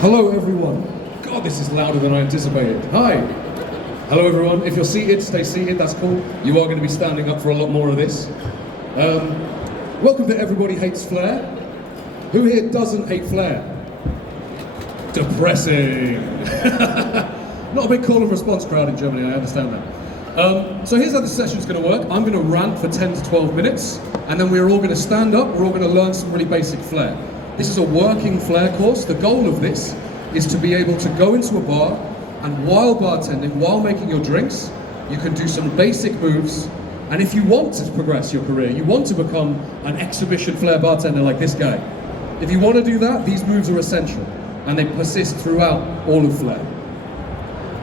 Hello everyone. God, this is louder than I anticipated. Hi. Hello everyone. If you're seated, stay seated, that's cool. You are going to be standing up for a lot more of this. Welcome to Everybody Hates Flair. Who here doesn't hate Flair? Depressing. Not a big call and response crowd in Germany, I understand that. So here's how this session's going to work. I'm going to rant for 10 to 12 minutes, and then we're all going to stand up, we're all going to learn some really basic Flair. This is a working Flair course. The goal of this is to be able to go into a bar, and while bartending, while making your drinks, you can do some basic moves, and if you want to progress your career, you want to become an exhibition Flair bartender like this guy, if you want to do that, these moves are essential, and they persist throughout all of Flair.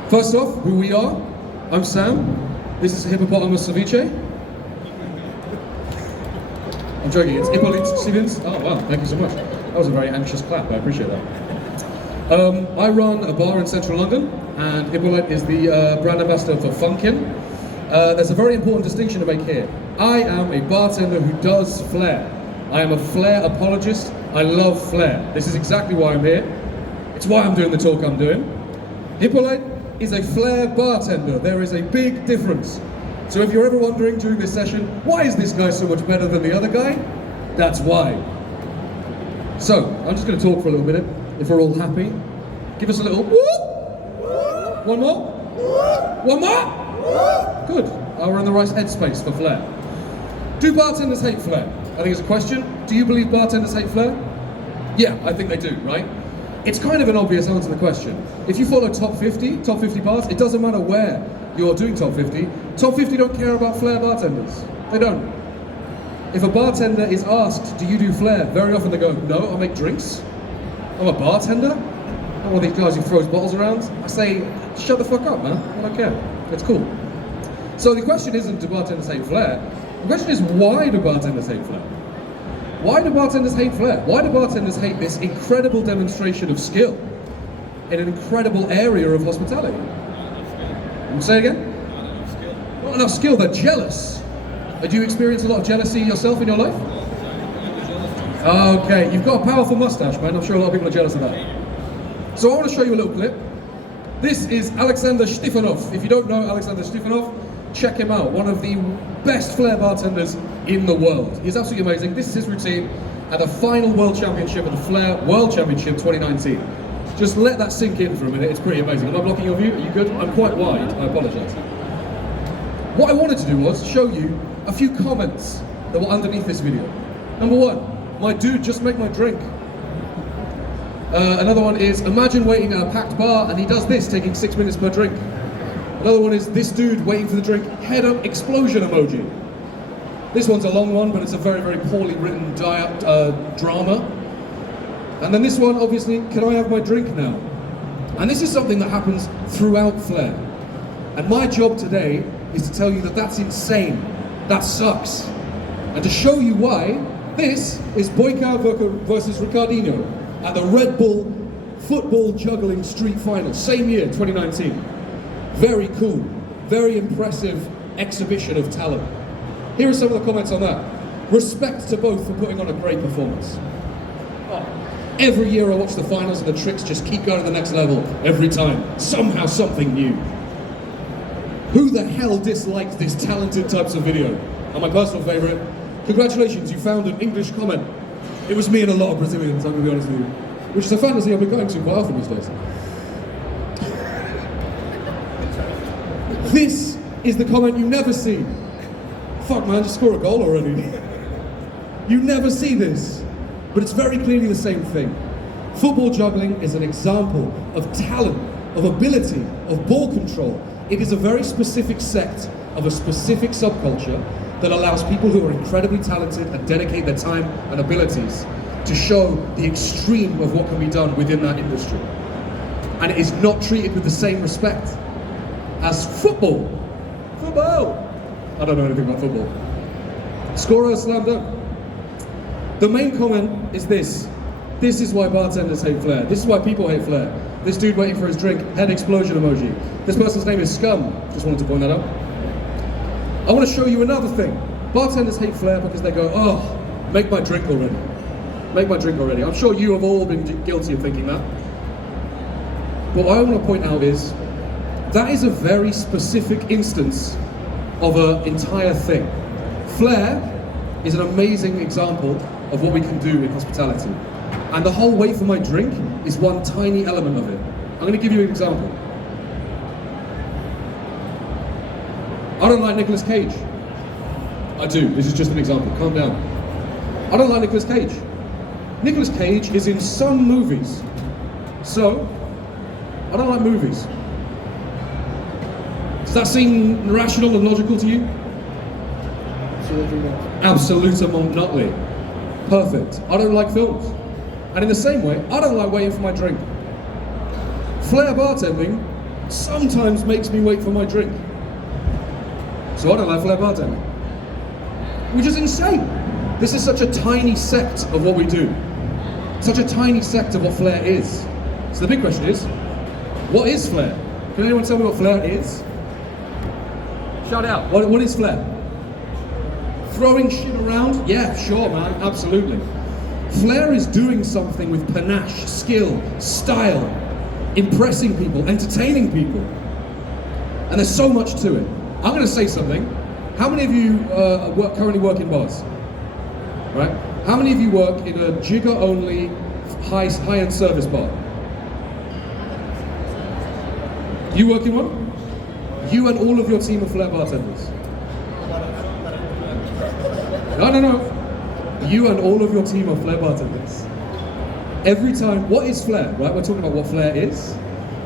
First off, who we are. I'm Sam. This is Hippopotamus Ceviche. I'm joking, it's Hyppolite Civins. Oh wow, thank you so much. That was a very anxious clap, I appreciate that. I run a bar in central London, and Hyppolite is the brand ambassador for Funkin. There's a very important distinction to make here. I am a bartender who does Flair. I am a Flair apologist. I love Flair. This is exactly why I'm here. It's why I'm doing the talk I'm doing. Hyppolite is a Flair bartender. There is a big difference. So if you're ever wondering during this session, why is this guy so much better than the other guy? That's why. So, I'm just going to talk for a little minute, if we're all happy. Give us a little whoop! One more? One more? Good. We're in the right headspace for Flair. Do bartenders hate Flair? I think it's a question. Do you believe bartenders hate Flair? Yeah, I think they do, right? It's kind of an obvious answer to the question. If you follow top 50 bars, it doesn't matter where you're doing top 50. Top 50 don't care about Flair bartenders. They don't. If a bartender is asked, do you do Flair? Very often they go, no, I make drinks. I'm a bartender. I'm one of these guys who throws bottles around. I say, shut the fuck up, man. I don't care. It's cool. So the question isn't, do bartenders hate Flair? The question is, why do bartenders hate Flair? Why do bartenders hate Flair? Why do bartenders hate this incredible demonstration of skill in an incredible area of hospitality? Say again? Not enough skill, they're jealous. Do you experience a lot of jealousy yourself in your life? Okay, you've got a powerful mustache, man. I'm sure a lot of people are jealous of that. So I want to show you a little clip. This is Alexander Stifanov. If you don't know Alexander Stifanov, check him out. One of the best Flair bartenders in the world. He's absolutely amazing. This is his routine at the final World Championship of the Flair World Championship 2019. Just let that sink in for a minute, it's pretty amazing. Am I blocking your view? Are you good? I'm quite wide, I apologise. What I wanted to do was show you a few comments that were underneath this video. Number one, my dude, just make my drink. Another one is, imagine waiting at a packed bar and he does this, taking 6 minutes per drink. Another one is, this dude waiting for the drink, head up explosion emoji. This one's a long one, but it's a very, very poorly written drama. And then this one, obviously, can I have my drink now? And this is something that happens throughout Flair. And my job today is to tell you that that's insane. That sucks. And to show you why, this is Boevey versus Ricardinho at the Red Bull Football Juggling Street Final, same year, 2019. Very cool, very impressive exhibition of talent. Here are some of the comments on that. Respect to both for putting on a great performance. Every year I watch the finals and the tricks just keep going to the next level every time. Somehow something new. Who the hell disliked this talented types of video? And my personal favourite, congratulations, you found an English comment. It was me and a lot of Brazilians, I'm going to be honest with you. Which is a fantasy I've been going to quite often these days. This is the comment you never see. Fuck man, just score a goal already. You never see this. But it's very clearly the same thing. Football juggling is an example of talent, of ability, of ball control. It is a very specific sect of a specific subculture that allows people who are incredibly talented and dedicate their time and abilities to show the extreme of what can be done within that industry. And it is not treated with the same respect as football. Football! I don't know anything about football. Scorer slam dunk. The main comment is this. This is why bartenders hate Flair. This is why people hate Flair. This dude waiting for his drink, head explosion emoji. This person's name is Scum. Just wanted to point that out. I want to show you another thing. Bartenders hate Flair because they go, oh, make my drink already. Make my drink already. I'm sure you have all been guilty of thinking that. But what I want to point out is, that is a very specific instance of an entire thing. Flair is an amazing example of what we can do in hospitality. And the whole wait for my drink is one tiny element of it. I'm going to give you an example. I don't like Nicolas Cage. I do, this is just an example, calm down. I don't like Nicolas Cage. Nicolas Cage is in some movies. So, I don't like movies. Does that seem rational and logical to you? Absolutamente not. Perfect. I don't like films. And in the same way, I don't like waiting for my drink. Flair bartending sometimes makes me wait for my drink. So I don't like Flair bartending. Which is insane. This is such a tiny sect of what we do. Such a tiny sect of what Flair is. So the big question is, what is Flair? Can anyone tell me what Flair is? Shout out. What is Flair? Throwing shit around? Yeah, sure, man, absolutely. Flair is doing something with panache, skill, style, impressing people, entertaining people. And there's so much to it. I'm going to say something. How many of you currently work in bars? Right? How many of you work in a jigger-only high-end service bar? You work in one? You and all of your team of Flair bartenders? No. You and all of your team of Flair bartenders. Every time, what is Flair, right? We're talking about what Flair is.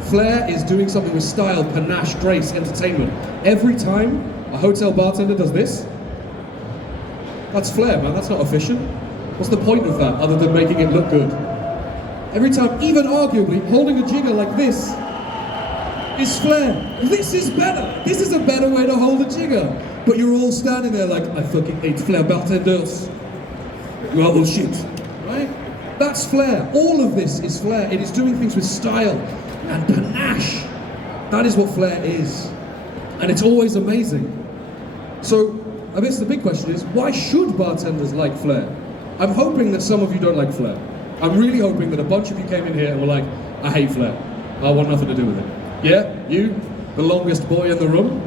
Flair is doing something with style, panache, grace, entertainment. Every time a hotel bartender does this, that's Flair, man, that's not efficient. What's the point of that, other than making it look good? Every time, even arguably, holding a jigger like this is Flair. This is better. This is a better way to hold a jigger. But you're all standing there like, I fucking hate Flair bartenders. You are all shit, right? That's Flair. All of this is Flair. It is doing things with style and panache. That is what Flair is. And it's always amazing. So, I guess the big question is, why should bartenders like Flair? I'm hoping that some of you don't like Flair. I'm really hoping that a bunch of you came in here and were like, I hate Flair. I want nothing to do with it. Yeah? You? The longest boy in the room?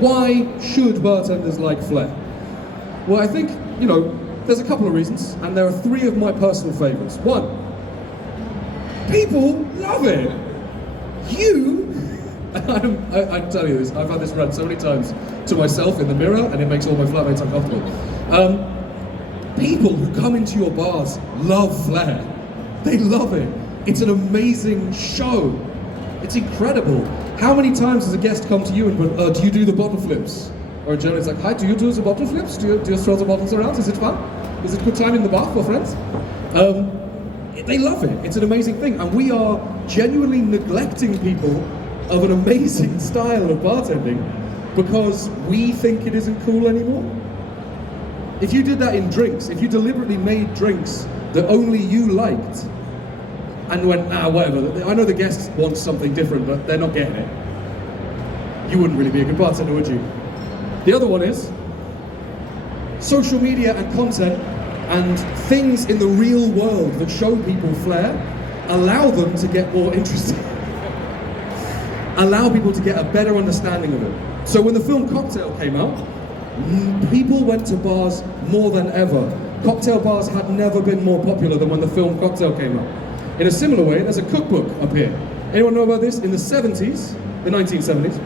Why should bartenders like Flair? Well, I think, there's a couple of reasons, and there are three of my personal favorites. One, people love it. I tell you this, I've had this rant so many times to myself in the mirror, and it makes all my flatmates uncomfortable. People who come into your bars love Flair. They love it. It's an amazing show. It's incredible. How many times does a guest come to you and do you do the bottle flips? Or generally it's like, hi, do you do the bottle flips? Do you throw the bottles around? Is it fun? Is it a good time in the bar for friends? They love it. It's an amazing thing. And we are genuinely neglecting people of an amazing style of bartending because we think it isn't cool anymore. If you did that in drinks, if you deliberately made drinks that only you liked and went, whatever, I know the guests want something different, but they're not getting it, you wouldn't really be a good bartender, would you? The other one is social media and content and things in the real world that show people Flair allow them to get more interested. Allow people to get a better understanding of it. So when the film Cocktail came out, people went to bars more than ever. Cocktail bars had never been more popular than when the film Cocktail came out. In a similar way, there's a cookbook up here. Anyone know about this? In the 70s, the 1970s,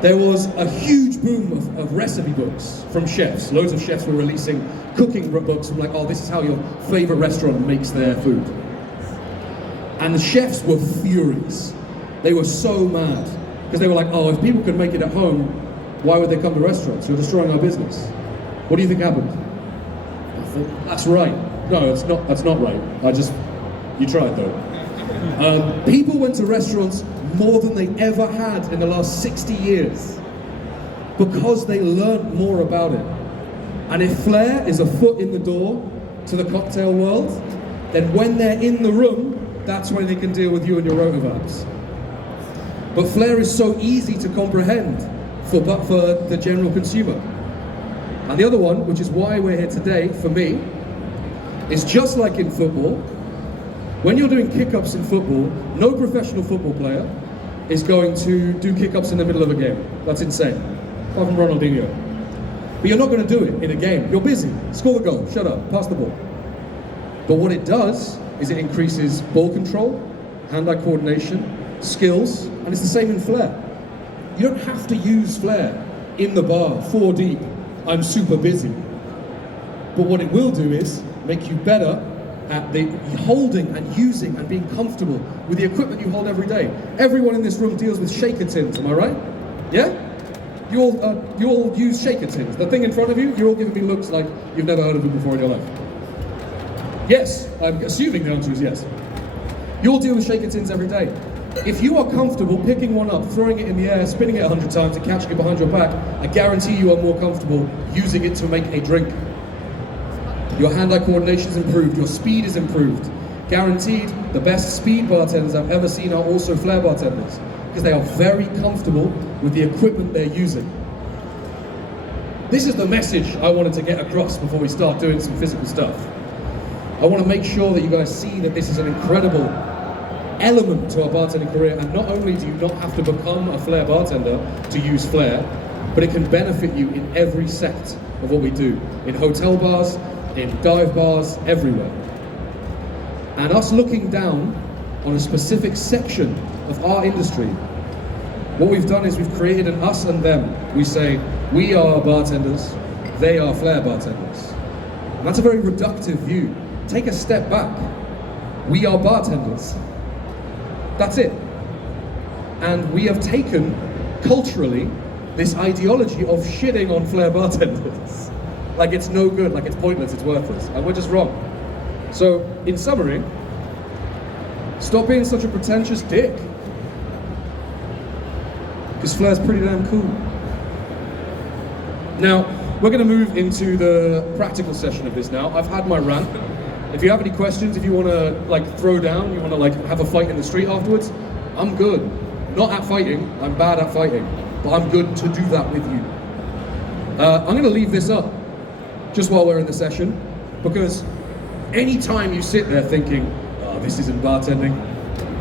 there was a huge boom of recipe books from chefs. Loads of chefs were releasing cooking books from like, this is how your favorite restaurant makes their food. And the chefs were furious. They were so mad. Because they were like, if people can make it at home, why would they come to restaurants? You're destroying our business. What do you think happened? I thought, that's right. No, that's not right. You tried though. People went to restaurants more than they ever had in the last 60 years because they learned more about it. And if Flair is a foot in the door to the cocktail world, then when they're in the room, that's when they can deal with you and your rotovapes. But Flair is so easy to comprehend for the general consumer. And the other one, which is why we're here today, for me, is just like in football, When you're doing kick-ups in football, no professional football player is going to do kick-ups in the middle of a game. That's insane. Apart from Ronaldinho. But you're not going to do it in a game. You're busy. Score the goal. Shut up. Pass the ball. But what it does is it increases ball control, hand-eye coordination, skills, and it's the same in Flair. You don't have to use Flair in the bar, 4 deep. I'm super busy. But what it will do is make you better at the holding and using and being comfortable with the equipment you hold every day. Everyone in this room deals with shaker tins, am I right? Yeah? You all use shaker tins. The thing in front of you, you're all giving me looks like you've never heard of it before in your life. Yes, I'm assuming the answer is yes. You all deal with shaker tins every day. If you are comfortable picking one up, throwing it in the air, spinning it 100 times and catching it behind your back, I guarantee you are more comfortable using it to make a drink. Your hand-eye coordination is improved, your speed is improved. Guaranteed, the best speed bartenders I've ever seen are also Flair bartenders, because they are very comfortable with the equipment they're using. This is the message I wanted to get across before we start doing some physical stuff. I want to make sure that you guys see that this is an incredible element to our bartending career, and not only do you not have to become a Flair bartender to use Flair, but it can benefit you in every sect of what we do, in hotel bars, in dive bars, everywhere. And us looking down on a specific section of our industry, what we've done is we've created an us and them. We say, we are bartenders, they are Flair bartenders. And that's a very reductive view. Take a step back. We are bartenders. That's it. And we have taken, culturally, this ideology of shitting on Flair bartenders. Like it's no good, like it's pointless, it's worthless, and we're just wrong. So, in summary, stop being such a pretentious dick. Because Flair's pretty damn cool. Now, we're going to move into the practical session of this now. I've had my rant. If you have any questions, if you want to like throw down, you want to like have a fight in the street afterwards, I'm good. Not at fighting, I'm bad at fighting, but I'm good to do that with you. I'm going to leave this up just while we're in the session, because anytime you sit there thinking, oh, this isn't bartending,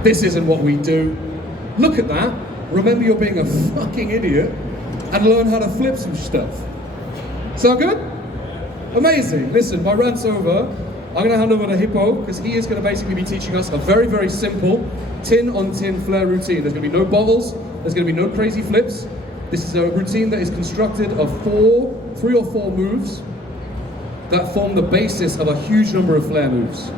this isn't what we do, look at that, remember you're being a fucking idiot, and learn how to flip some stuff. Sound good? Amazing. Listen, my rant's over. I'm going to hand over to Hippo, because he is going to basically be teaching us a very, very simple tin-on-tin Flair routine. There's going to be no bottles, there's going to be no crazy flips. This is a routine that is constructed of 3 or 4 moves that form the basis of a huge number of Flair moves.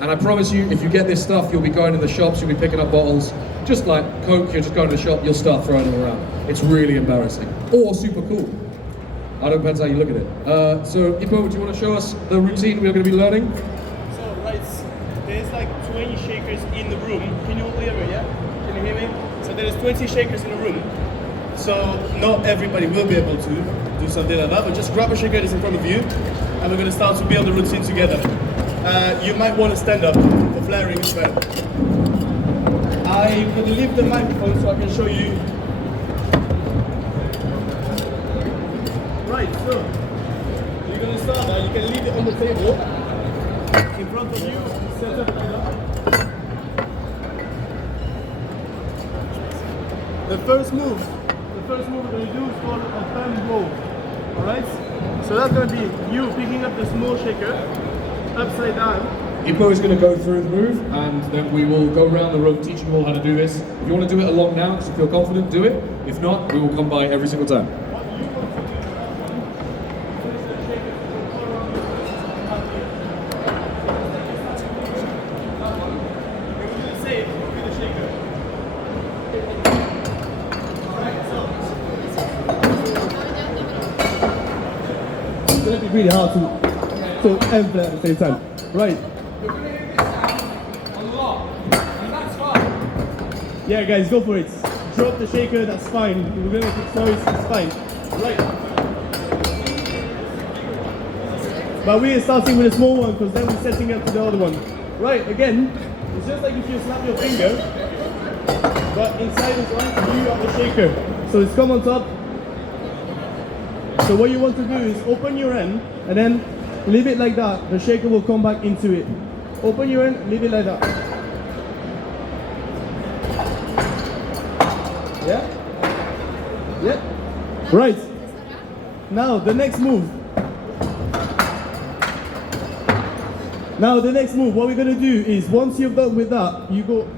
And I promise you, if you get this stuff, you'll be going in the shops, you'll be picking up bottles, just like Coke, you're just going to the shop, you'll start throwing them around. It's really embarrassing, or super cool. I don't depends how you look at it. So, Hippo, do you want to show us the routine we're going to be learning? So, right, there's like 20 shakers in the room. Can you all hear me, yeah? Can you hear me? So there's 20 shakers in the room. So not everybody will be able to do something like that, but just grab a shaker that's in front of you, and we're going to start to build the routine together. You might want to stand up for flaring as well. I'm going to leave the microphone so I can show you. Right, so you're going to start now. You can leave it on the table in front of you, set up like that. The first move we're going to do is called a thumb roll. Alright? So that's going to be you picking up the small shaker upside down. Hippo is going to go through the move, and then we will go around the room teaching you all how to do this. If you want to do it along now, because you feel confident, do it. If not, we will come by every single time. Really hard to end there at the same time. Right. We're going to hit this out a lot, and that's fine. Yeah, guys, go for it. Drop the shaker, that's fine. We're going to make noise, it's fine. Right. But we are starting with a small one, because then we're setting up to the other one. Right, again, it's just like if you snap your finger, but inside this one, you are the shaker. So it's come on top. So what you want to do is open your end and then leave it like that. The shaker will come back into it. Open your hand, leave it like that. Yeah? Yeah? Right. Now, the next move. Now, the next move, what we're going to do is, once you're done with that, you go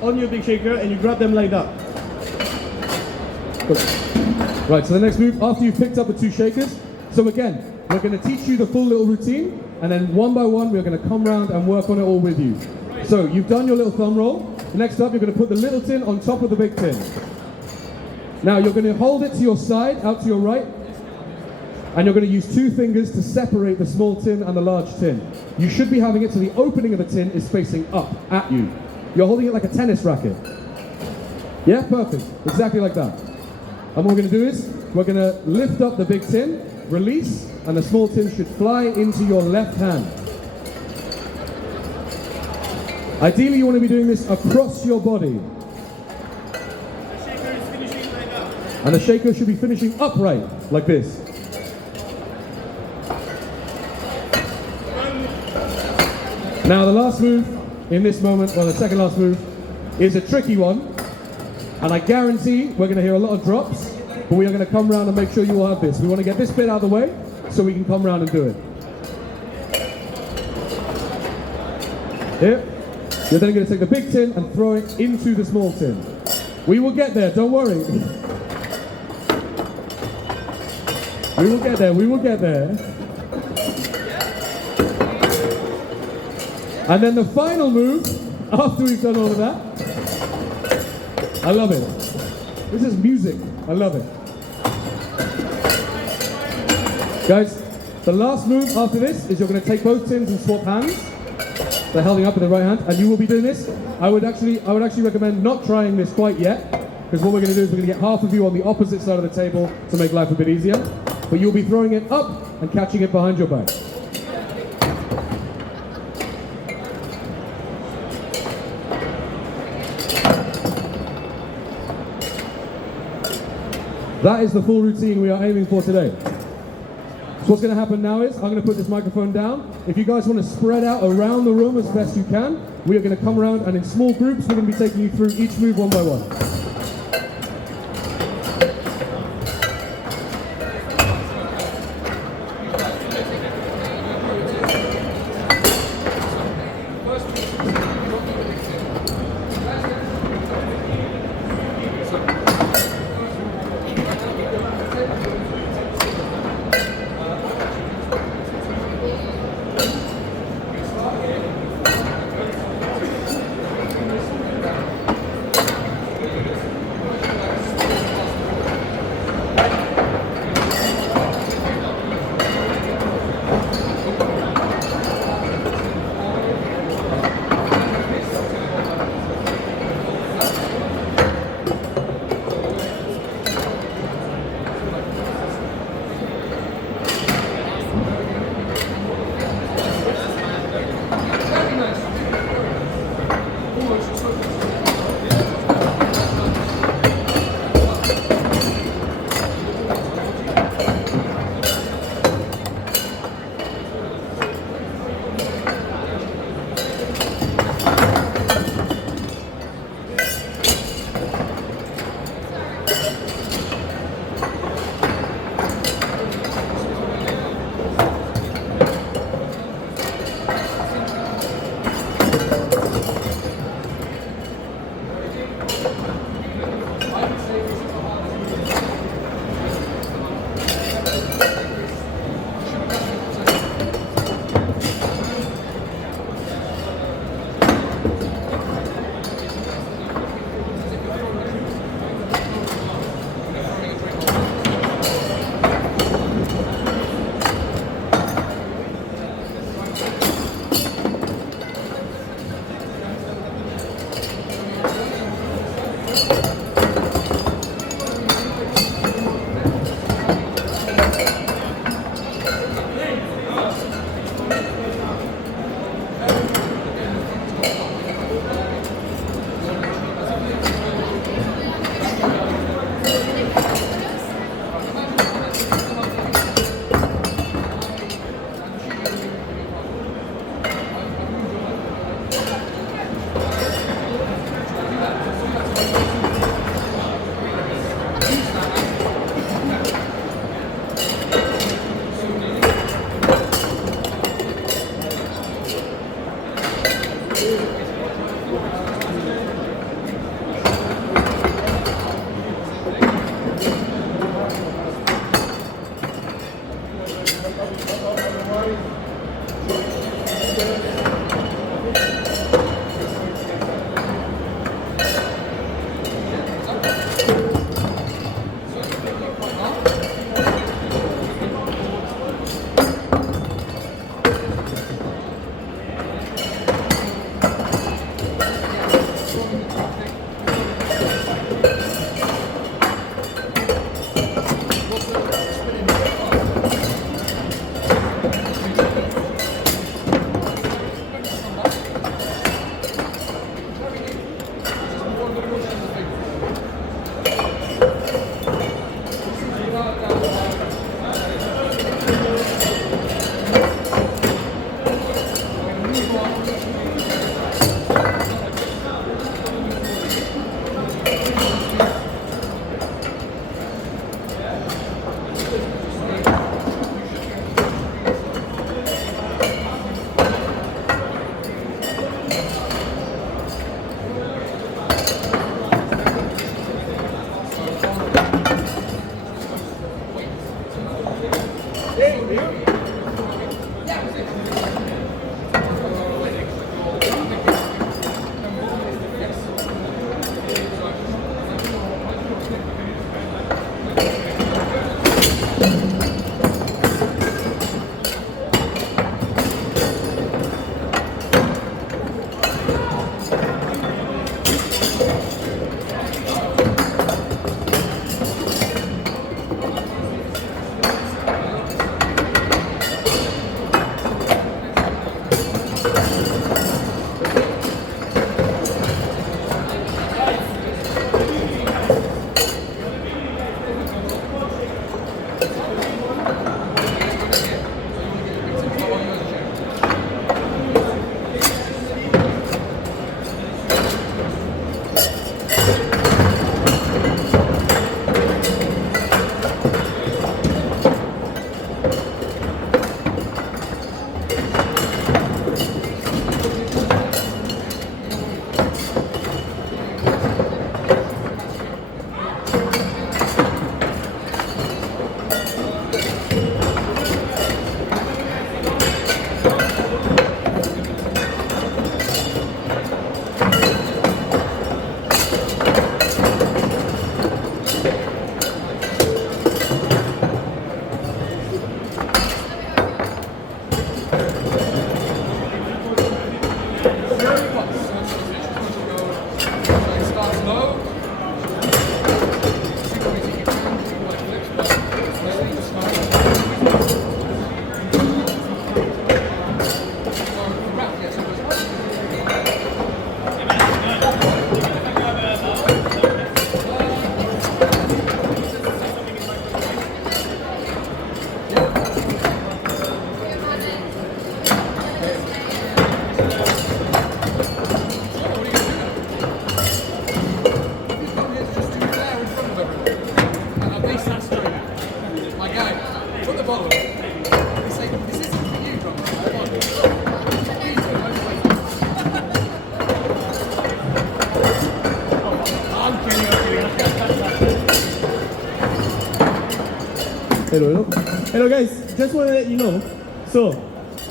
on your big shaker and you grab them like that. Good. Right, so the next move, after you've picked up the 2 shakers, so again, we're going to teach you the full little routine, and then one by one, we're going to come round and work on it all with you. So, you've done your little thumb roll. Next up, you're going to put the little tin on top of the big tin. Now, you're going to hold it to your side, out to your right, and you're going to use 2 fingers to separate the small tin and the large tin. You should be having it so the opening of the tin is facing up at you. You're holding it like a tennis racket. Yeah, perfect. Exactly like that. And what we're going to do is, we're going to lift up the big tin, release, and the small tin should fly into your left hand. Ideally, you want to be doing this across your body. The shaker is finishing like that. And the shaker should be finishing upright, like this. Now the last move in this moment, well the second last move, is a tricky one. And I guarantee we're going to hear a lot of drops, but we are going to come round and make sure you all have this. We want to get this bit out of the way so we can come round and do it. Here, you're then going to take the big tin and throw it into the small tin. We will get there, don't worry. We will get there, we will get there. And then the final move, after we've done all of that, I love it. This is music, I love it. Guys, the last move after this is you're going to take both tins and swap hands. They're holding up in the right hand, and you will be doing this. I would actually recommend not trying this quite yet, because what we're going to do is we're going to get half of you on the opposite side of the table to make life a bit easier. But you'll be throwing it up and catching it behind your back. That is the full routine we are aiming for today. So what's going to happen now is, I'm going to put this microphone down. If you guys want to spread out around the room as best you can, we are going to come around and in small groups, we're going to be taking you through each move one by one. Hello, hello. Hello guys, just want to let you know, so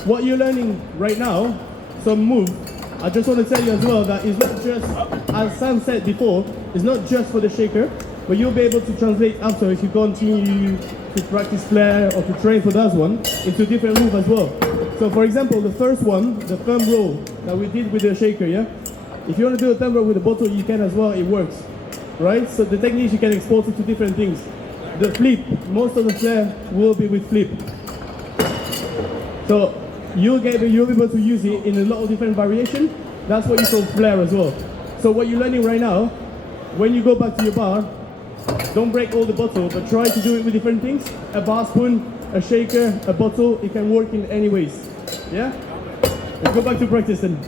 what you're learning right now, some move, I just want to tell you as well that it's not just, as Sam said before, it's not just for the shaker, but you'll be able to translate after if you continue to practice Flair or to train for that one, into different move as well. So for example, the first one, the thumb roll that we did with the shaker, yeah? If you want to do a thumb roll with a bottle, you can as well, it works, right? So the techniques, you can export it to different things. The flip, most of the Flair will be with flip. So you'll be able to use it in a lot of different variations. That's what you call Flair as well. So what you're learning right now, when you go back to your bar, don't break all the bottle, but try to do it with different things. A bar spoon, a shaker, a bottle, it can work in any ways. Yeah? Let's go back to practice then.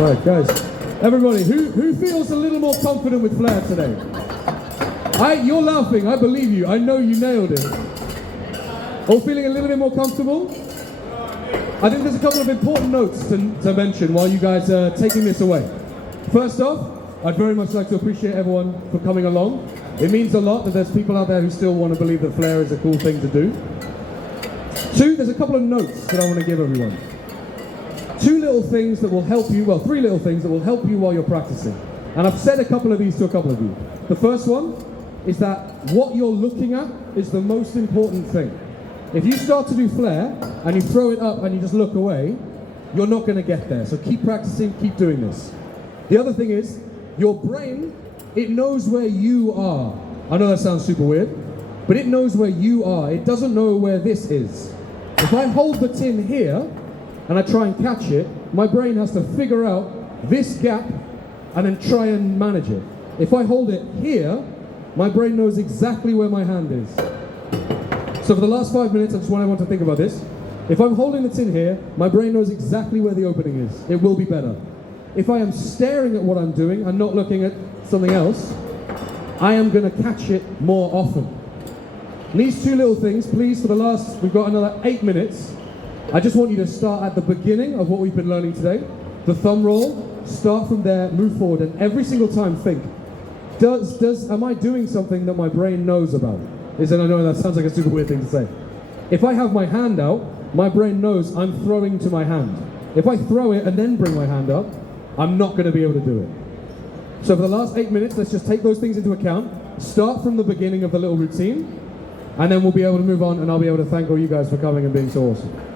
Right, guys. Everybody, who feels a little more confident with Flair today? You're laughing, I believe you. I know you nailed it. All feeling a little bit more comfortable? I think there's a couple of important notes to mention while you guys are taking this away. First off, I'd very much like to appreciate everyone for coming along. It means a lot that there's people out there who still want to believe that Flair is a cool thing to do. Two, there's a couple of notes that I want to give everyone. Two little things that will help you, well, three little things that will help you while you're practicing. And I've said a couple of these to a couple of you. The first one is that what you're looking at is the most important thing. If you start to do Flair and you throw it up and you just look away, you're not going to get there. So keep practicing, keep doing this. The other thing is, your brain, it knows where you are. I know that sounds super weird, but it knows where you are. It doesn't know where this is. If I hold the tin here and I try and catch it, my brain has to figure out this gap and then try and manage it. If I hold it here, my brain knows exactly where my hand is. So for the last 5 minutes, I just want everyone to think about this. If I'm holding the tin here, my brain knows exactly where the opening is. It will be better. If I am staring at what I'm doing and not looking at something else, I am going to catch it more often. And these two little things, please, for the last, we've got another 8 minutes. I just want you to start at the beginning of what we've been learning today. The thumb roll, start from there, move forward, and every single time think, am I doing something that my brain knows about? I know that sounds like a super weird thing to say. If I have my hand out, my brain knows I'm throwing to my hand. If I throw it and then bring my hand up, I'm not going to be able to do it. So for the last 8 minutes, let's just take those things into account, start from the beginning of the little routine, and then we'll be able to move on, and I'll be able to thank all you guys for coming and being so awesome.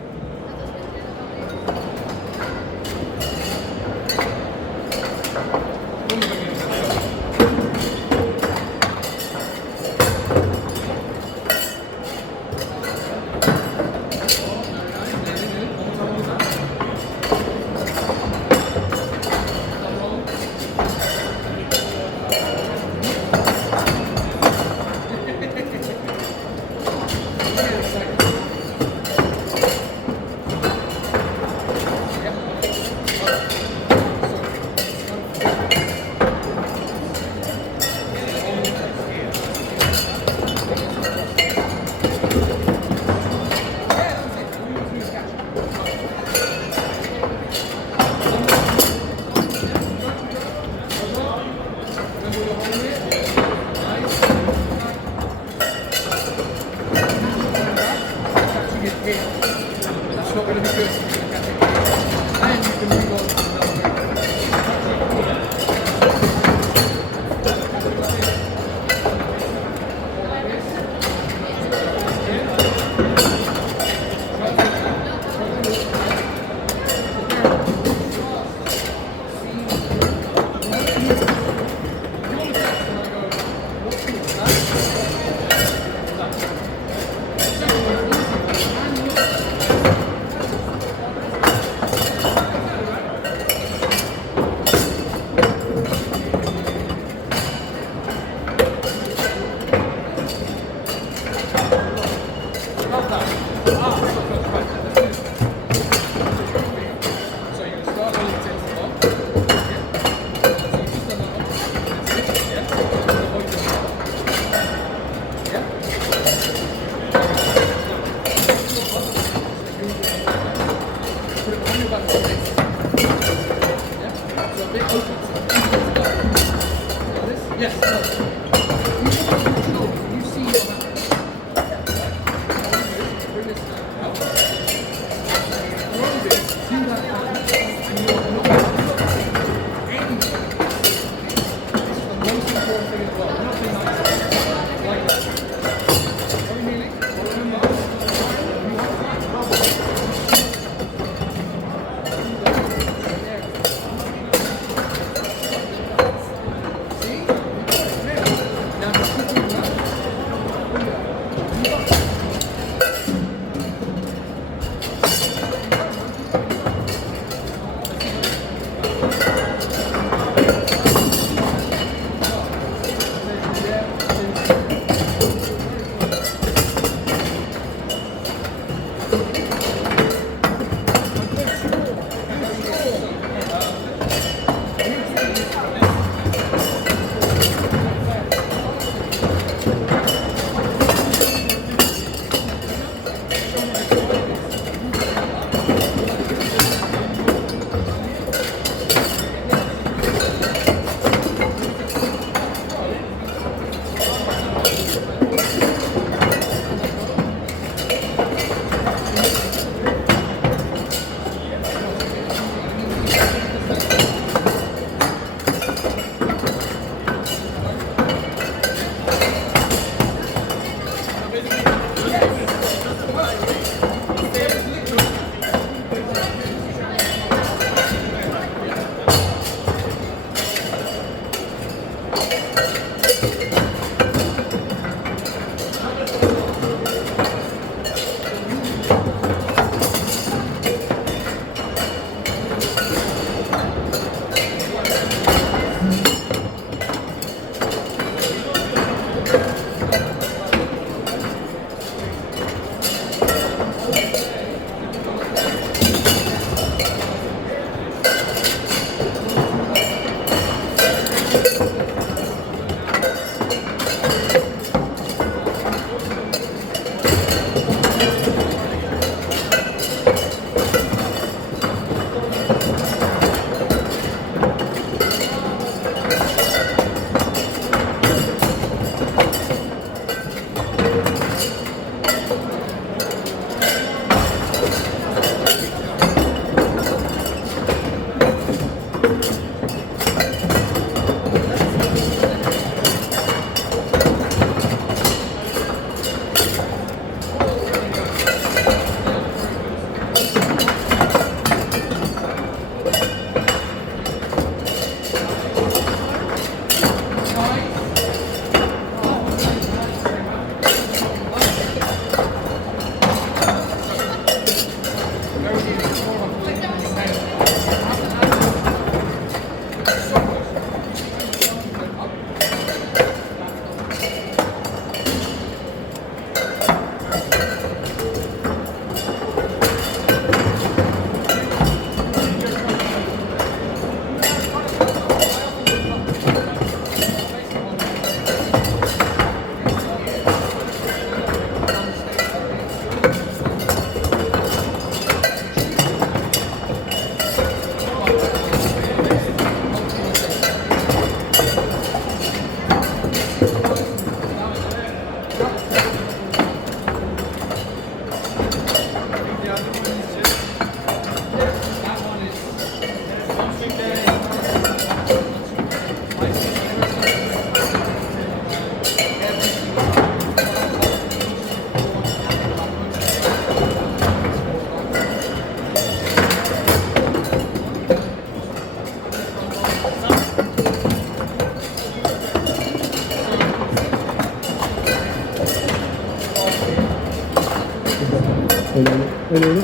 Hello.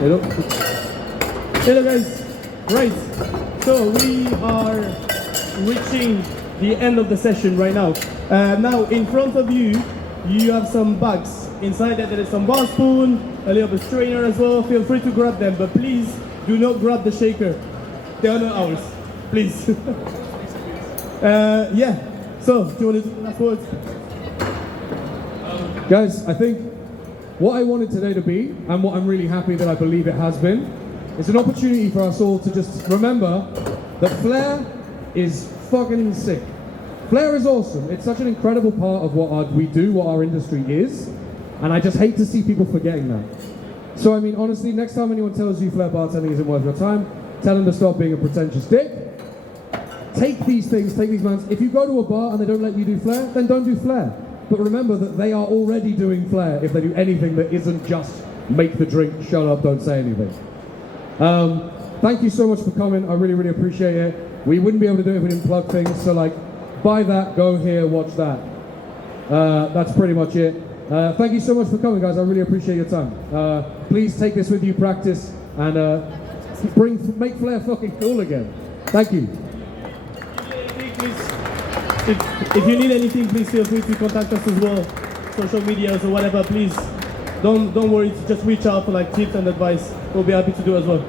Hello. Hello guys. Right. So we are reaching the end of the session right now. Now in front of you, you have some bags. Inside that there is some bar spoon, a little bit strainer as well. Feel free to grab them, but please do not grab the shaker. They are not ours. Please. Yeah. So do you want to do the last words? Guys, I think what I wanted today to be, and what I'm really happy that I believe it has been, is an opportunity for us all to just remember that Flair is fucking sick. Flair is awesome. It's such an incredible part of what we do, what our industry is, and I just hate to see people forgetting that. So I mean, honestly, next time anyone tells you Flair bartending isn't worth your time, tell them to stop being a pretentious dick. Take these things, take these moments. If you go to a bar and they don't let you do Flair, then don't do Flair. But remember that they are already doing Flair if they do anything that isn't just make the drink, shut up, don't say anything. Thank you so much for coming. I really, really appreciate it. We wouldn't be able to do it if we didn't plug things. So like, buy that, go here, watch that. That's pretty much it. Thank you so much for coming, guys. I really appreciate your time. Please take this with you, practice, and make Flair fucking cool again. Thank you. If you need anything, please feel free to contact us as well. Social medias or whatever, please. Don't worry, just reach out for like tips and advice. We'll be happy to do as well.